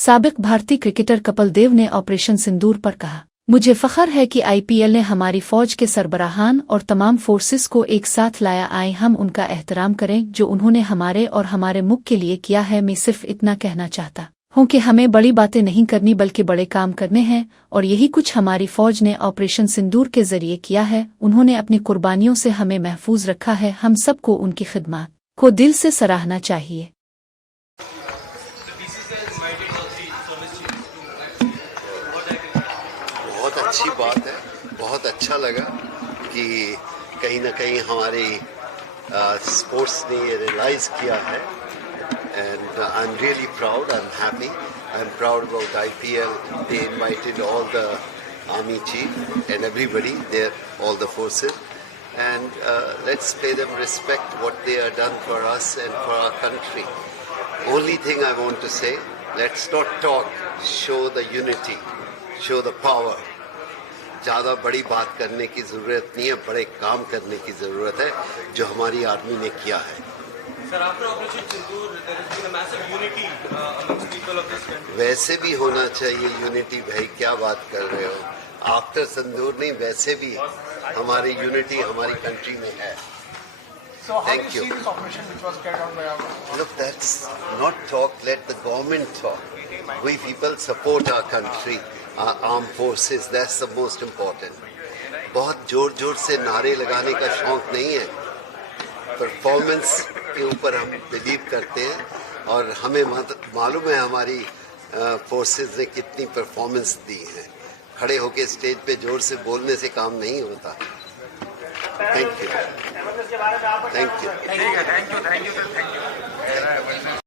साबिक भारतीय क्रिकेटर कपिल देव ने ऑपरेशन सिंदूर पर कहा, मुझे फख्र है कि आईपीएल ने हमारी फौज के सरबराहान और तमाम फोर्सेस को एक साथ लाया। आए हम उनका एहतराम करें जो उन्होंने हमारे और हमारे मुल्क के लिए किया है। मैं सिर्फ इतना कहना चाहता हूँ कि हमें बड़ी बातें नहीं करनी बल्कि बड़े काम करने हैं, और यही कुछ हमारी फौज ने ऑपरेशन सिंदूर के जरिए किया है। उन्होंने अपनी कुर्बानियों से हमें महफूज रखा है। हम सबको उनकी खिदमत को दिल से सराहना चाहिए। बहुत अच्छी बात है, बहुत अच्छा लगा कि कहीं ना कहीं हमारी स्पोर्ट्स ने ये रियलाइज किया है, and I am really proud, I am happy, I am proud about IPL. They invited all the army chief and everybody there, all the forces, and let's pay them respect what they have done for us and for our country. Only thing I want to say, let's not talk, show the unity, show the power. ज़्यादा बड़ी बात करने की ज़रूरत नहीं है, बड़े काम करने की ज़रूरत है जो हमारी आर्मी ने किया है। Sir, after Operation Sindoor, there has been a massive unity amongst people of this country. वैसे भी होना चाहिए यूनिटी, भाई क्या बात कर रहे हो। आफ्टर सिंदूर नहीं, वैसे भी हमारी यूनिटी हमारी कंट्री में है। So how Thank do you you. see this operation which was carried out by our Look, that's not talk, let the government talk. We people support our country, our armed forces, that's the most important. बहुत जोर जोर से नारे लगाने का शौक नहीं है, परफॉर्मेंस के ऊपर हम बिलीव करते हैं, और हमें मालूम है हमारी फोर्सेस ने कितनी परफॉर्मेंस दी है। खड़े होके स्टेज पे जोर से बोलने से काम नहीं होता। Thank you, thank you. Thank you sir, thank you.